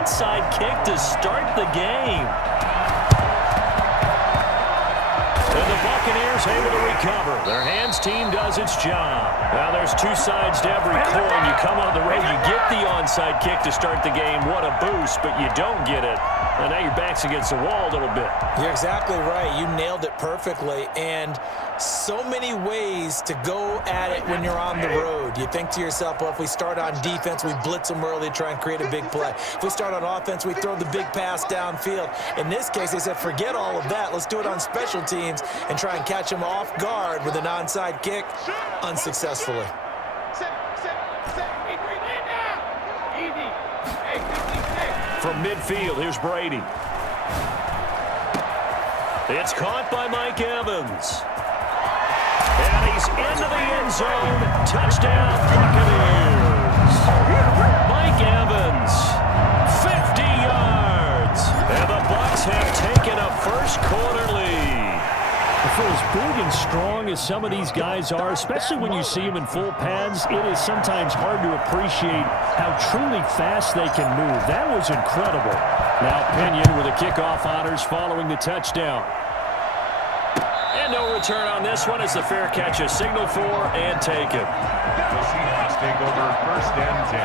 onside kick to start the game. And the Buccaneers able to recover. Their hands team does its job. Now there's two sides to every coin. You come on the road, you get the onside kick to start the game. What a boost, but you don't get it. And now your back's against the wall a little bit. You're exactly right. You nailed it perfectly. And so many ways to go at it when you're on the road. You think to yourself, well, if we start on defense, we blitz them early, try and create a big play. If we start on offense, we throw the big pass downfield. In this case, they said, forget all of that. Let's do it on special teams and try and catch them off guard with an onside kick unsuccessfully. From midfield, here's Brady. It's caught by Mike Evans. And he's into the end zone. Touchdown, Buccaneers. Mike Evans, 50 yards. And the Bucs have taken a first-quarter lead. For as big and strong as some of these guys are, especially when you see them in full pads, it is sometimes hard to appreciate how truly fast they can move. That was incredible. Now Pinion with the kickoff honors following the touchdown. And no return on this one as the fair catch is signaled for and taken. The Seahawks take over first and 10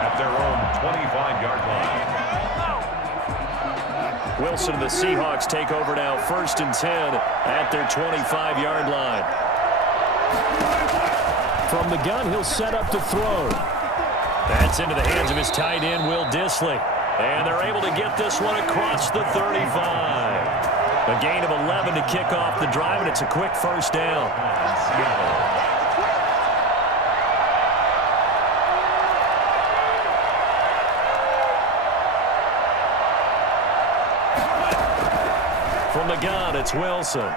at their own 25-yard line. Wilson and the Seahawks take over now first and 10 at their 25-yard line. From the gun, he'll set up to throw. That's into the hands of his tight end, Will Dissly. And they're able to get this one across the 35. A gain of 11 to kick off the drive, and it's a quick first down. From the gun, it's Wilson.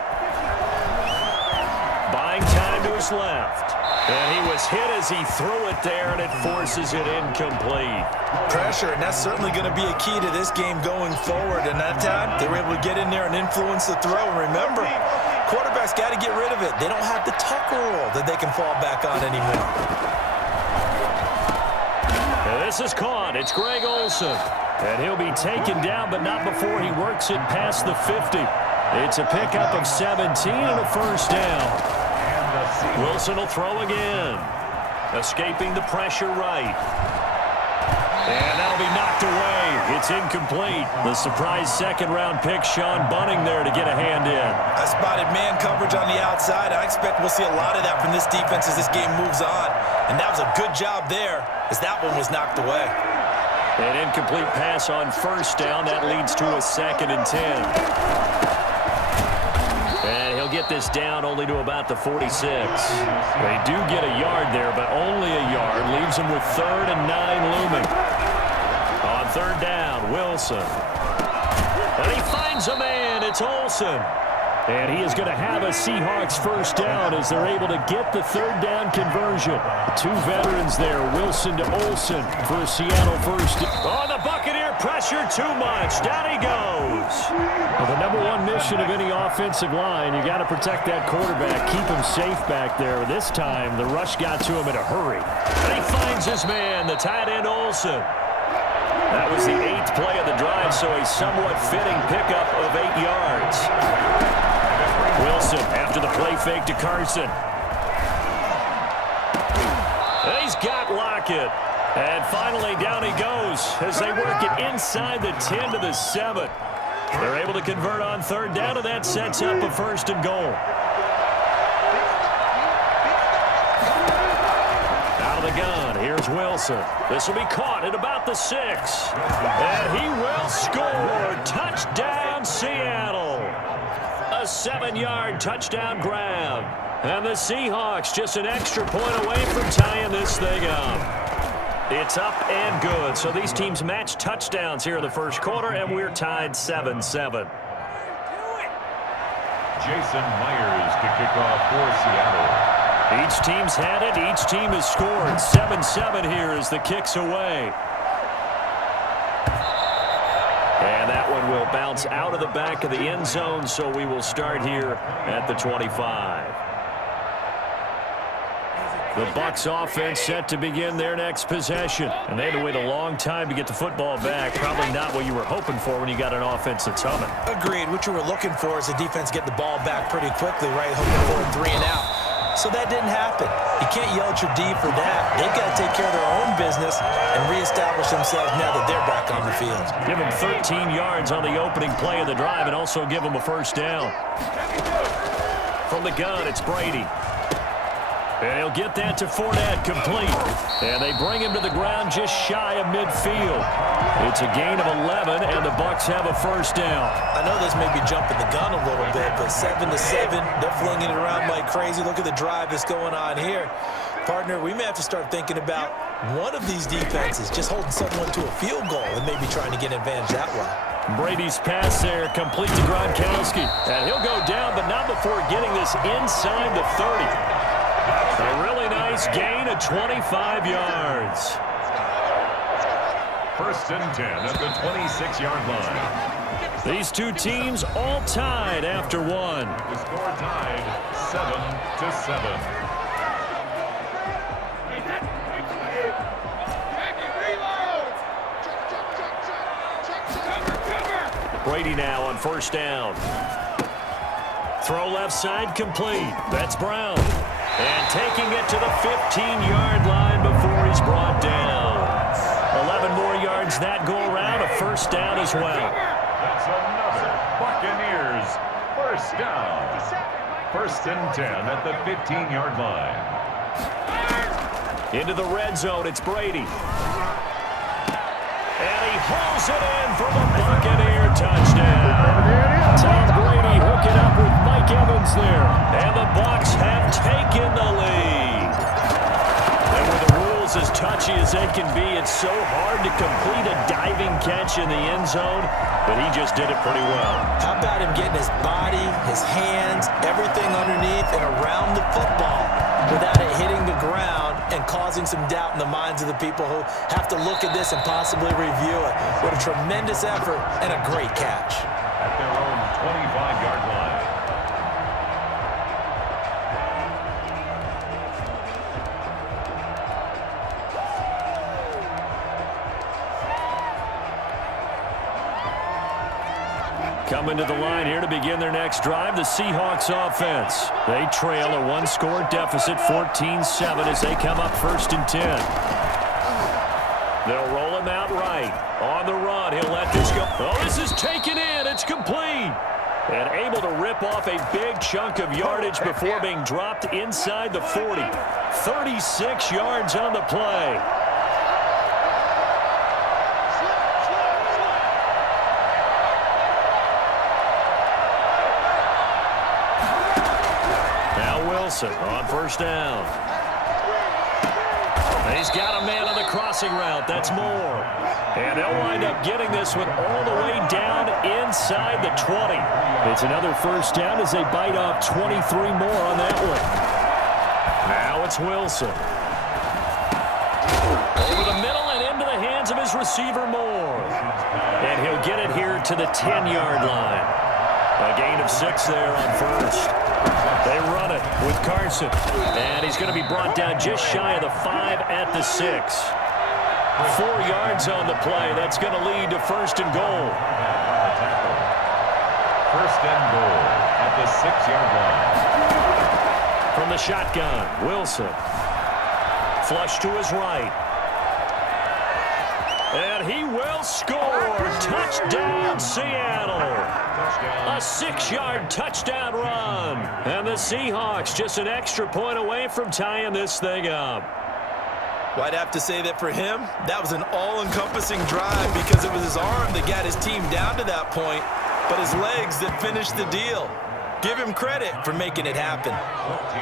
Buying time to his left. And he was hit as he threw it there, and it forces it incomplete. Pressure, and that's certainly going to be a key to this game going forward. And that time, they were able to get in there and influence the throw. And remember, quarterbacks got to get rid of it. They don't have the tucker roll that they can fall back on anymore. And this is caught. It's Greg Olsen. And he'll be taken down, but not before he works it past the 50. It's a pickup of 17 and a first down. Wilson will throw again. Escaping the pressure right. And that'll be knocked away. It's incomplete. The surprise second-round pick, Sean Bunning, there to get a hand in. I spotted man coverage on the outside. I expect we'll see a lot of that from this defense as this game moves on. And that was a good job there as that one was knocked away. An incomplete pass on first down. That leads to a second and 10. And he'll get this down only to about the 46. They do get a yard there, but only a yard. Leaves them with 3rd and 9 looming. On third down, Wilson. And he finds a man. It's Olsen. And he is going to have a Seahawks first down as they're able to get the third down conversion. Two veterans there, Wilson to Olsen for a Seattle first. Oh, the Buccaneer pressure too much. Down he goes. Well, the number one mission of any offensive line, you got to protect that quarterback, keep him safe back there. This time, the rush got to him in a hurry. And he finds his man, the tight end Olsen. That was the 8th play of the drive, so a somewhat fitting pickup of 8 yards. Wilson after the play fake to Carson. And he's got Lockett. And finally down he goes as they work it inside the 10 to the 7. They're able to convert on third down, and that sets up a first and goal. Out of the gun, here's Wilson. This will be caught at about the 6. And he will score. Touchdown, Seattle. A 7-yard touchdown grab. And the Seahawks just an extra point away from tying this thing up. It's up and good. So these teams match touchdowns here in the first quarter, and we're tied 7-7. Jason Myers to kick off for Seattle. Each team's had it. Each team has scored. 7-7 here as the kick's away. And that one will bounce out of the back of the end zone, so we will start here at the 25. The Bucs offense set to begin their next possession. And they had to wait a long time to get the football back. Probably not what you were hoping for when you got an offense that's humming. Agreed. What you were looking for is the defense get the ball back pretty quickly, right? Hoping for a 3 and out. So that didn't happen. You can't yell at your D for that. They've got to take care of their own business and reestablish themselves now that they're back on the field. Give them 13 yards on the opening play of the drive and also give them a first down. From the gun, it's Brady. And he'll get that to Fournette, complete. And they bring him to the ground just shy of midfield. It's a gain of 11, and the Bucs have a first down. I know this may be jumping the gun a little bit, but 7-7, they're flinging it around like crazy. Look at the drive that's going on here. Partner, we may have to start thinking about one of these defenses just holding someone to a field goal and maybe trying to get an advantage that way. Brady's pass there, complete to Gronkowski. And he'll go down, but not before getting this inside the 30. A really nice gain of 25 yards. First and 10 at the 26-yard line. These two teams all tied after one. The score tied 7-7. Brady now on first down. Throw left side complete. That's Brown. And taking it to the 15-yard line before he's brought down. 11 more yards that go around, a first down as well. That's another Buccaneers first down. First and 10 at the 15-yard line. Into the red zone, it's Brady. And he hauls it in for the Buccaneer touchdown. Tom Brady hooking up with Mike Evans there. And the Bucs have taken the lead. And with the rules as touchy as they can be, it's so hard to complete a diving catch in the end zone, but he just did it pretty well. How about him getting his body, his hands, everything underneath and around the football without it hitting the ground and causing some doubt in the minds of the people who have to look at this and possibly review it. What a tremendous effort and a great catch. At their own 25-yard line. Coming to the line here to begin their next drive, the Seahawks offense. They trail a one-score deficit, 14-7, as they come up first and 10. They'll roll him out right. On the run, he'll let this go. Oh, this is taken in. It's complete. And able to rip off a big chunk of yardage before being dropped inside the 40. 36 yards on the play. On first down. And he's got a man on the crossing route. That's Moore. And they'll wind up getting this one all the way down inside the 20. It's another first down as they bite off 23 more on that one. Now it's Wilson. Over the middle and into the hands of his receiver, Moore. And he'll get it here to the 10-yard line. A gain of 6 there on first. They run it with Carson. And he's going to be brought down just shy of the 5 at the 6. 4 yards on the play. That's going to lead to first and goal. First and goal at the 6-yard line. From the shotgun, Wilson. Flush to his right. And he will score. Touchdown, Seattle. A 6-yard touchdown run. And the Seahawks just an extra point away from tying this thing up. Well, I'd have to say that for him, that was an all-encompassing drive because it was his arm that got his team down to that point, but his legs that finished the deal. Give him credit for making it happen.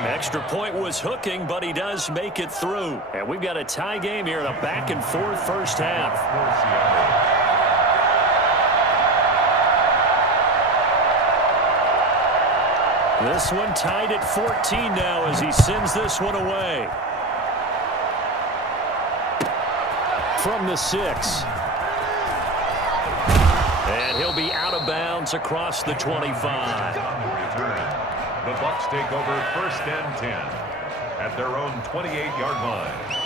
Extra point was hooking, but he does make it through. And we've got a tie game here in a back-and-forth first half. This one tied at 14 now as he sends this one away. From the 6. And he'll be out of bounds across the 25. The Bucs take over first and 10 at their own 28-yard line.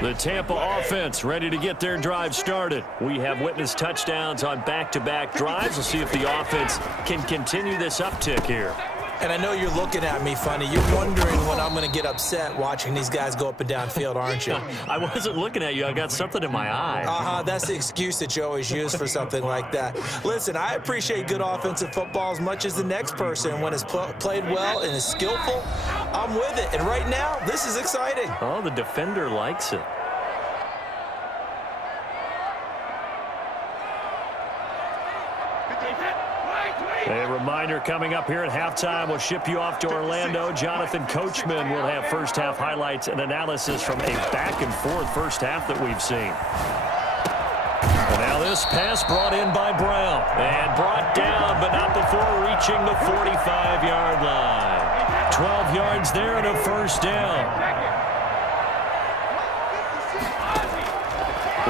The Tampa offense ready to get their drive started. We have witnessed touchdowns on back-to-back drives. We'll see if the offense can continue this uptick here. And I know you're looking at me funny. You're wondering when I'm going to get upset watching these guys go up and down field, aren't you? I wasn't looking at you. I got something in my eye. That's the excuse that you always use for something like that. Listen, I appreciate good offensive football as much as the next person. When it's played well and is skillful, I'm with it. And right now, this is exciting. Oh, the defender likes it. A reminder coming up here at halftime. We'll ship you off to Orlando. Jonathan Coachman will have first-half highlights and analysis from a back-and-forth first half that we've seen. And now this pass brought in by Brown. And brought down, but not before reaching the 45-yard line. 12 yards there and a first down.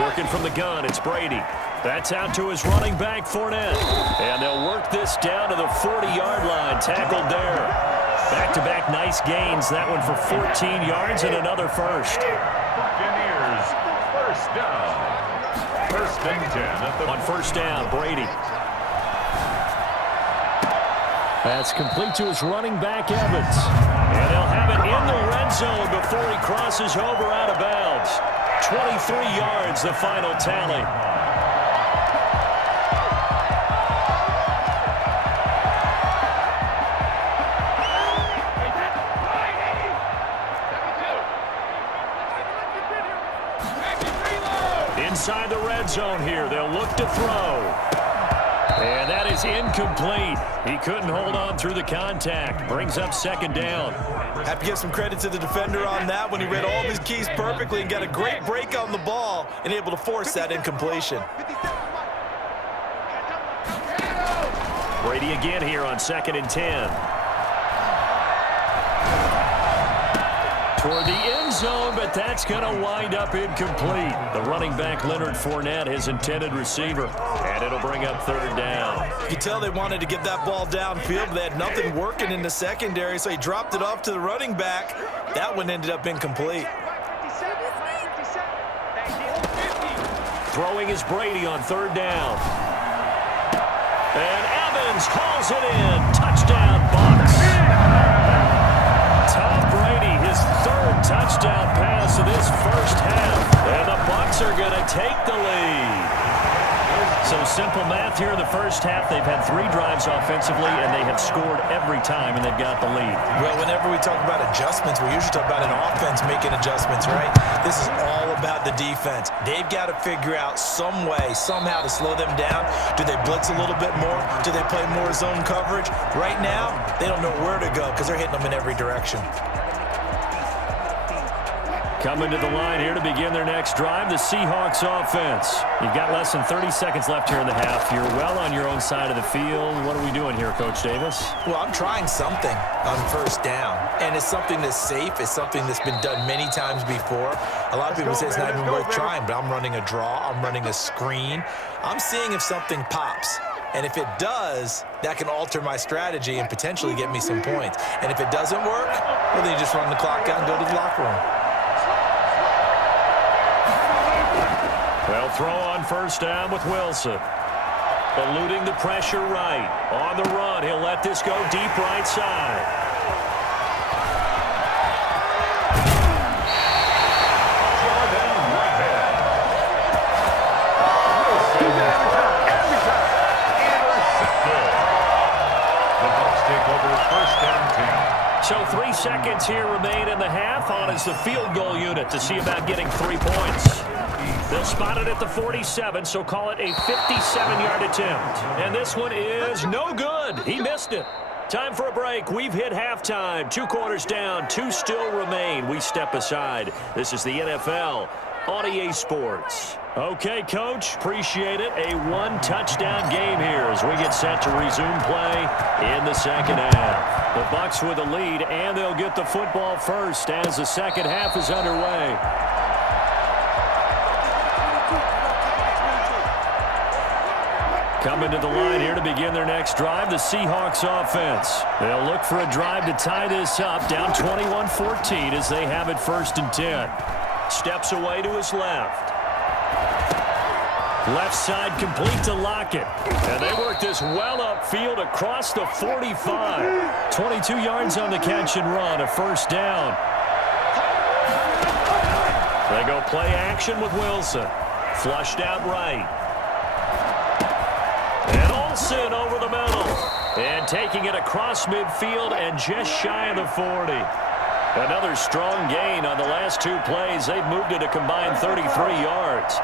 Working from the gun, it's Brady. That's out to his running back, Fournette. And they'll work this down to the 40-yard line. Tackled there. Back-to-back nice gains. That one for 14 yards and another first. Buccaneers, first down. First and 10 at the... On first down, Brady. That's complete to his running back, Evans. And they'll have it in the red zone before he crosses over out of bounds. 23 yards, the final tally. Inside the red zone here. They'll look to throw. And that is incomplete. He couldn't hold on through the contact. Brings up second down. Have to give some credit to the defender on that when he read all of his keys perfectly and got a great break on the ball and able to force that incompletion. Brady again here on 2nd and 10. Toward the end zone, but that's going to wind up incomplete. The running back, Leonard Fournette, his intended receiver. And it'll bring up third down. You can tell they wanted to get that ball downfield, but they had nothing working in the secondary, so he dropped it off to the running back. That one ended up incomplete. Throwing is Brady on third down. And Evans hauls it in. Touchdown, Bucs. Tom Brady, his third touchdown pass of this first half. And the Bucs are going to take the lead. So simple math here in the first half. They've had 3 drives offensively, and they have scored every time, and they've got the lead. Well, whenever we talk about adjustments, we usually talk about an offense making adjustments, right? This is all about the defense. They've got to figure out some way, somehow to slow them down. Do they blitz a little bit more? Do they play more zone coverage? Right now, they don't know where to go because they're hitting them in every direction. Coming to the line here to begin their next drive, the Seahawks offense. You've got less than 30 seconds left here in the half. You're well on your own side of the field. What are we doing here, Coach Davis? Well, I'm trying something on first down, and it's something that's safe. It's something that's been done many times before. A lot of people say it's not even worth trying, but I'm running a draw. I'm running a screen. I'm seeing if something pops. And if it does, that can alter my strategy and potentially get me some points. And if it doesn't work, well, then you just run the clock out and go to the locker room. Well, throw on first down with Wilson. Eluding the pressure right. On the run, he'll let this go deep right side. So 3 seconds here remain in the half on as the field goal unit to see about getting 3 points. They'll spot it at the 47, so call it a 57-yard attempt. And this one is no good. He missed it. Time for a break. We've hit halftime. 2 quarters down. 2 still remain. We step aside. This is the NFL on EA Sports. Okay, Coach, appreciate it. A 1-touchdown game here as we get set to resume play in the second half. The Bucs with the lead, and they'll get the football first as the second half is underway. Coming to the line here to begin their next drive, the Seahawks offense. They'll look for a drive to tie this up, down 21-14 as they have it 1st and 10. Steps away to his left. Left side complete to Lockett. And they work this well upfield across the 45. 22 yards on the catch and run, a 1st down. They go play action with Wilson. Flushed out right. And Olsen over the middle. And taking it across midfield and just shy of the 40. Another strong gain on the last 2 plays. They've moved it a combined 33 yards.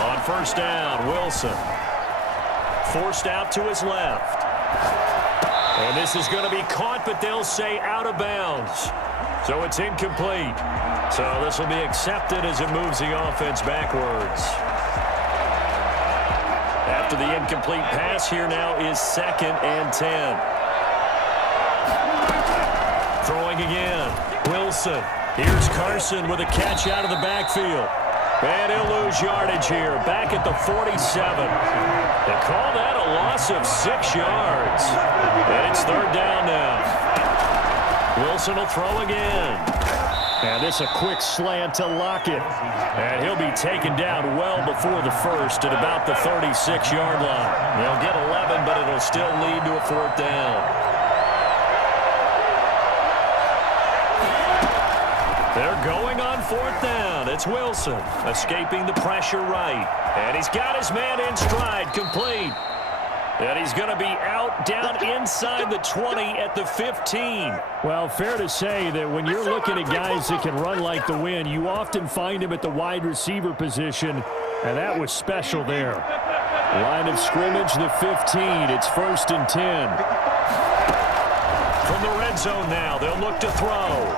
On 1st down, Wilson. Forced out to his left. And this is going to be caught, but they'll say out of bounds. So it's incomplete. So this will be accepted as it moves the offense backwards. After the incomplete pass, here now is 2nd and 10. Throwing again. Wilson. Here's Carson with a catch out of the backfield. And he'll lose yardage here, back at the 47. They call that a loss of 6 yards. And it's 3rd down now. Wilson will throw again. And this a quick slant to Lockett. And he'll be taken down well before the 1st at about the 36-yard line. They'll get 11, but it'll still lead to a 4th down. They're going on 4th down. It's Wilson escaping the pressure right. And he's got his man in stride, complete. And he's going to be out down inside the 20 at the 15. Well, fair to say that when you're looking at guys that can run like the wind, you often find him at the wide receiver position, and that was special there. Line of scrimmage, the 15. It's 1st and 10. From the red zone now, they'll look to throw.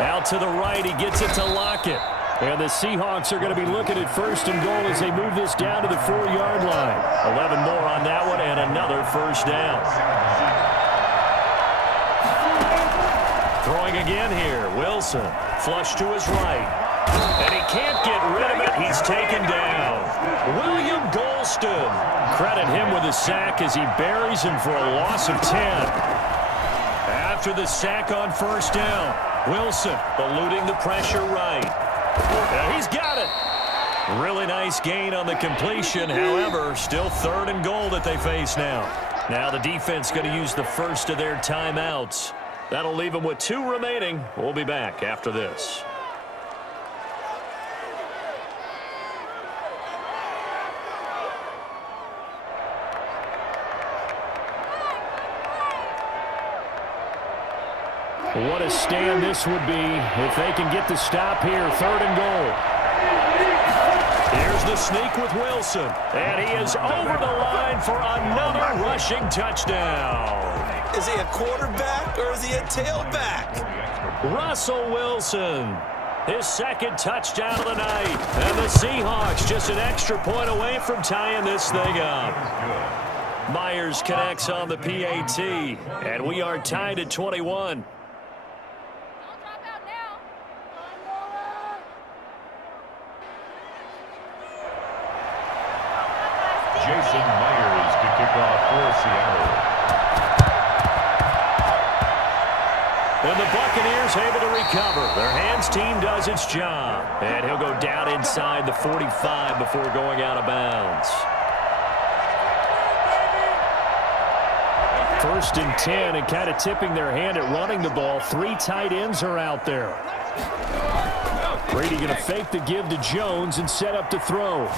Out to the right, he gets it to Lockett. And the Seahawks are going to be looking at 1st and goal as they move this down to the 4-yard line. 11 more on that one and another 1st down. Throwing again here, Wilson. Flush to his right. And he can't get rid of it. He's taken down. William Golston. Credit him with a sack as he buries him for a loss of 10. After the sack on 1st down, Wilson eluding the pressure right. And he's got it. Really nice gain on the completion. However, still 3rd and goal that they face now. Now the defense going to use the 1st of their timeouts. That'll leave them with 2 remaining. We'll be back after this. What a stand this would be if they can get the stop here. 3rd and goal. Here's the sneak with Wilson. And he is over the line for another rushing touchdown. Is he a quarterback or is he a tailback? Russell Wilson, his 2nd touchdown of the night. And the Seahawks just an extra point away from tying this thing up. Myers connects on the PAT. And we are tied at 21. Jason Myers to kick off for Seattle. And the Buccaneers able to recover. Their hands team does its job. And he'll go down inside the 45 before going out of bounds. 1st and 10 and kind of tipping their hand at running the ball. 3 tight ends are out there. Brady going to fake the give to Jones and set up to throw.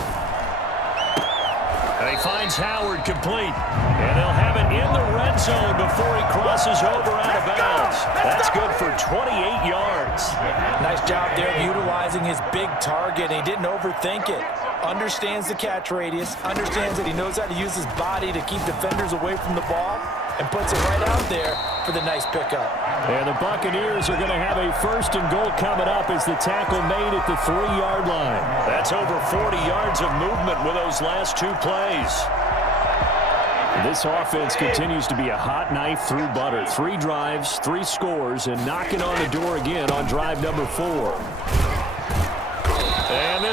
And he finds Howard complete. And they'll have it in the red zone before he crosses over out of bounds. That's good for 28 yards. Nice job there of utilizing his big target. He didn't overthink it. Understands the catch radius. Understands that he knows how to use his body to keep defenders away from the ball. And puts it right out there for the nice pickup. And the Buccaneers are going to have a 1st and goal coming up as the tackle made at the 3-yard line. That's over 40 yards of movement with those last 2 plays. This offense continues to be a hot knife through butter. 3 drives, 3 scores, and knocking on the door again on drive number 4.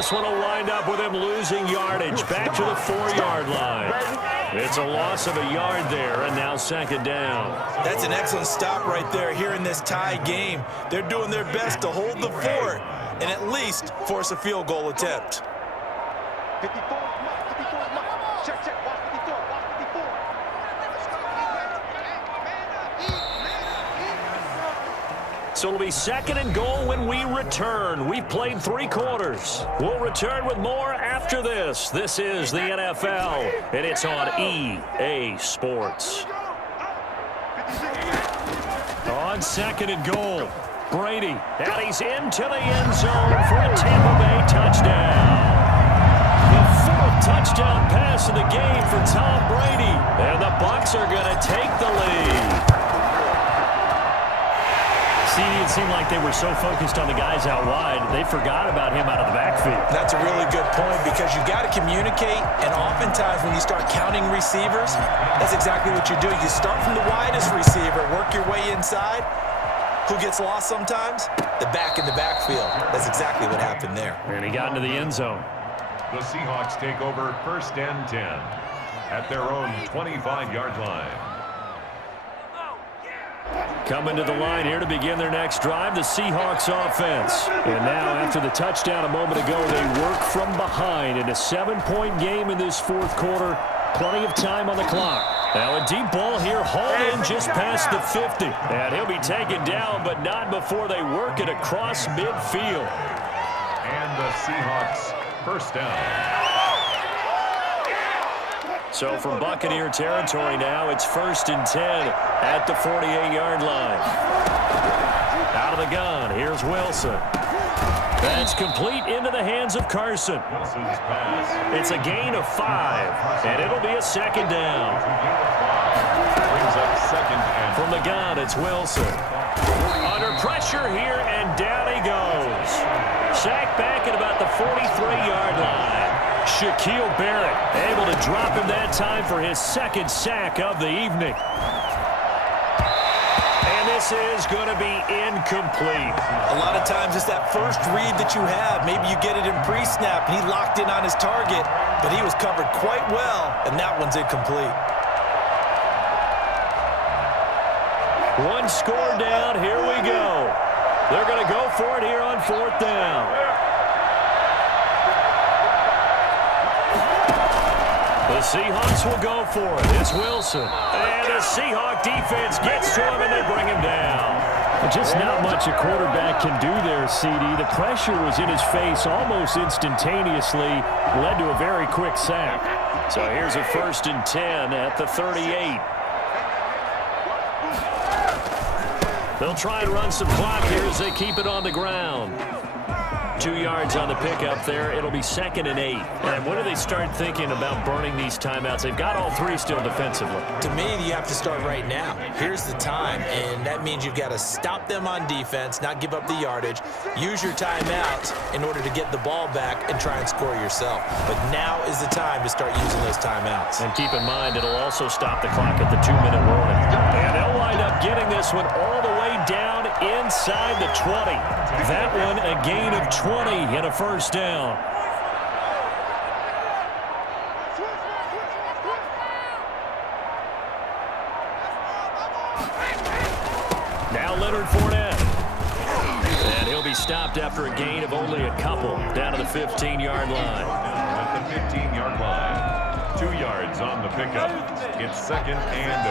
this one will wind up with him losing yardage back to the 4-yard line. It's a loss of a yard there, and now second down. That's an excellent stop right there here in this tie game. They're doing their best to hold the fort and at least force a field goal attempt. 54, check, watch 54, watch 54. So it'll be second and goal when we return. We've played 3 quarters. We'll return with more after this. This is the NFL, and it's on EA Sports. On second and goal, Brady, and he's into the end zone for a Tampa Bay touchdown. The 4th touchdown pass of the game for Tom Brady, and the Bucs are going to take the lead. It seemed like they were so focused on the guys out wide, they forgot about him out of the backfield. That's a really good point because you got to communicate, and oftentimes when you start counting receivers, that's exactly what you do. You start from the widest receiver, work your way inside. Who gets lost sometimes? The back in the backfield. That's exactly what happened there. And he got into the end zone. The Seahawks take over 1st and 10 at their own 25-yard line. Coming to the line here to begin their next drive, the Seahawks offense. And now, after the touchdown a moment ago, they work from behind in a 7-point game in this 4th quarter. Plenty of time on the clock. Now a deep ball here, hauled in just past the 50. And he'll be taken down, but not before they work it across midfield. And the Seahawks first down. So from Buccaneer territory now, it's 1st and 10 at the 48-yard line. Out of the gun, here's Wilson. That's complete into the hands of Carson. Wilson's pass. It's a gain of 5, and it'll be a second down. Brings up second and From the gun, it's Wilson. Under pressure here, and down he goes. Sacked back at about the 43-yard line. Shaquille Barrett able to drop him that time for his 2nd sack of the evening. And this is going to be incomplete. A lot of times it's that first read that you have. Maybe you get it in pre-snap, and he locked in on his target, but he was covered quite well, and that one's incomplete. One score down, here we go. They're going to go for it here on 4th down. The Seahawks will go for it. It's Wilson. And the Seahawk defense gets to him, and they bring him down. Just not much a quarterback can do there, CD. The pressure was in his face almost instantaneously, led to a very quick sack. So here's a 1st and 10 at the 38. They'll try and run some clock here as they keep it on the ground. 2 yards on the pickup there. It'll be 2nd and 8. And when do they start thinking about burning these timeouts? They've got all 3 still defensively. To me, you have to start right now. Here's the time, and that means you've got to stop them on defense, not give up the yardage, use your timeouts in order to get the ball back and try and score yourself. But now is the time to start using those timeouts. And keep in mind, it'll also stop the clock at the 2-minute warning. And they'll wind up getting this one all the way down inside the 20. That one a gain of 20 and a 1st down. Now Leonard Fournette. And he'll be stopped after a gain of only a couple down to the 15-yard line. at the 15-yard line. 2 yards on the pickup. It's 2nd and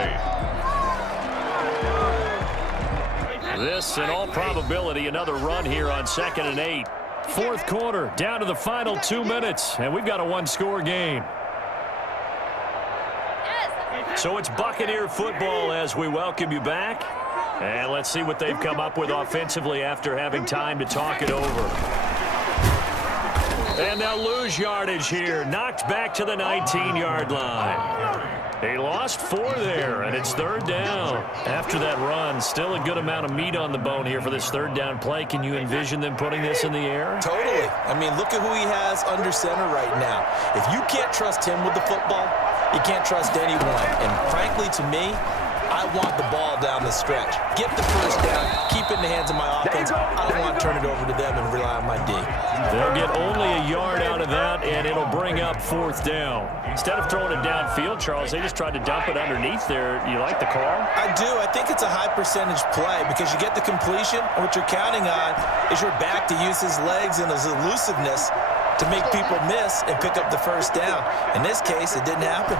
8. This, in all probability, another run here on 2nd and 8. 4th quarter, down to the final 2 minutes, and we've got a one-score game. So it's Buccaneer football as we welcome you back. And let's see what they've come up with offensively after having time to talk it over. And they'll lose yardage here, knocked back to the 19-yard line. They lost 4 there, and it's 3rd down. After that run, still a good amount of meat on the bone here for this 3rd down play. Can you envision them putting this in the air? Totally. I mean, look at who he has under center right now. If you can't trust him with the football, you can't trust anyone. And frankly, to me, I want the ball down the stretch. Get the first down, keep it in the hands of my offense. I don't want to turn it over to them and rely on my D. They'll get only a yard out of that, and it'll bring up 4th down. Instead of throwing it downfield, Charles, they just tried to dump it underneath there. You like the call? I do. I think it's a high percentage play because you get the completion, and what you're counting on is your back to use his legs and his elusiveness to make people miss and pick up the first down. In this case, it didn't happen.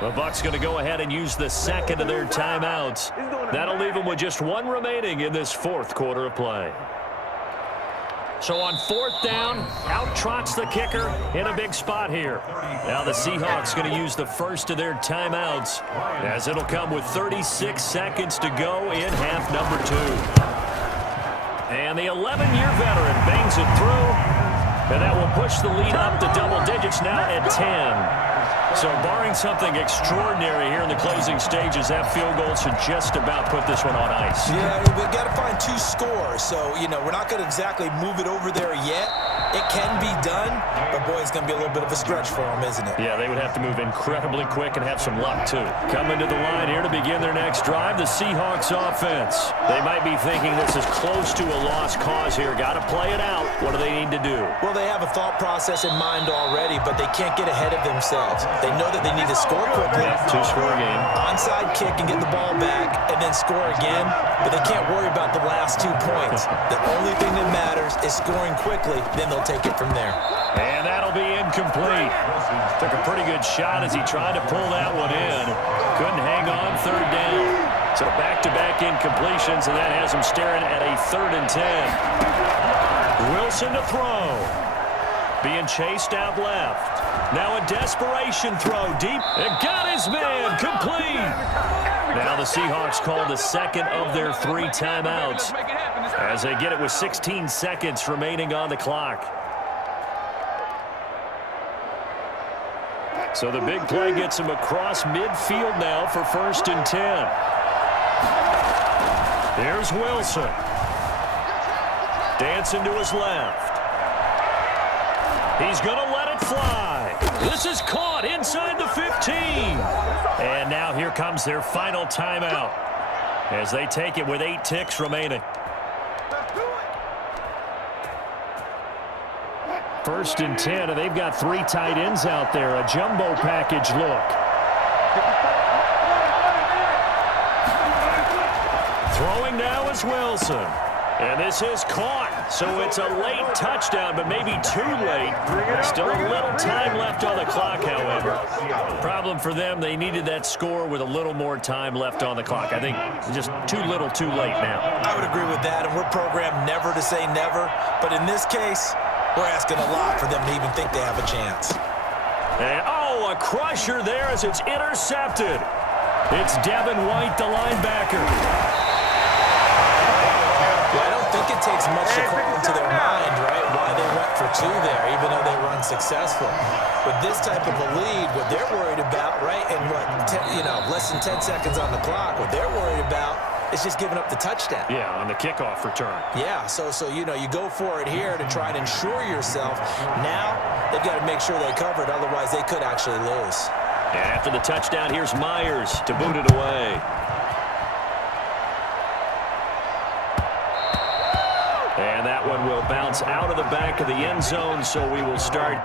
The Bucs going to go ahead and use the second of their timeouts. That'll leave them with just 1 remaining in this 4th quarter of play. So on 4th down, out trots the kicker in a big spot here. Now the Seahawks going to use the first of their timeouts as it'll come with 36 seconds to go in half number 2. And the 11-year veteran bangs it through, and that will push the lead up to double digits now at 10. So barring something extraordinary here in the closing stages, that field goal should just about put this one on ice. Yeah, we've got to find 2 scores. So, we're not going to exactly move it over there yet. It can be done, but, boy, it's going to be a little bit of a stretch for them, isn't it? Yeah, they would have to move incredibly quick and have some luck, too. Coming to the line here to begin their next drive, the Seahawks offense. They might be thinking this is close to a lost cause here. Got to play it out. What do they need to do? Well, they have a thought process in mind already, but they can't get ahead of themselves. They know that they need to score quickly. Yep, 2-score game. Onside kick and get the ball back and then score again, but they can't worry about the last 2 points. The only thing that matters is scoring quickly, then they'll take it from there. And that'll be incomplete. Took a pretty good shot as he tried to pull that one in. Couldn't hang on 3rd down. So back-to-back incompletions, and that has him staring at a 3rd and 10. Wilson to throw. Being chased out left. Now a desperation throw deep. And got his man complete. Now the Seahawks call the second of their 3 timeouts as they get it with 16 seconds remaining on the clock. So the big play gets him across midfield now for 1st and 10. Here's Wilson. Dancing to his left. He's going to let it fly. This is caught inside the 15. And now here comes their final timeout as they take it with 8 ticks remaining. 1st and 10, and they've got 3 tight ends out there. A jumbo package look. Throwing now is Wilson. And this is caught, so it's a late touchdown, but maybe too late. Still a little time left on the clock, however. Problem for them, they needed that score with a little more time left on the clock. I think just too little, too late now. I would agree with that, and we're programmed never to say never. But in this case, we're asking a lot for them to even think they have a chance. And, oh, a crusher there as it's intercepted. It's Devin White, the linebacker. Well, I don't think it takes much to call into their mind, right, why they went for 2 there, even though they were unsuccessful. With this type of a lead, what they're worried about, right, and less than 10 seconds on the clock, what they're worried about is just giving up the touchdown. Yeah, on the kickoff return. Yeah, so you go for it here to try and ensure yourself. Now they've got to make sure they cover it, otherwise they could actually lose. And after the touchdown, here's Myers to boot it away. And that one will bounce out of the back of the end zone, so we will start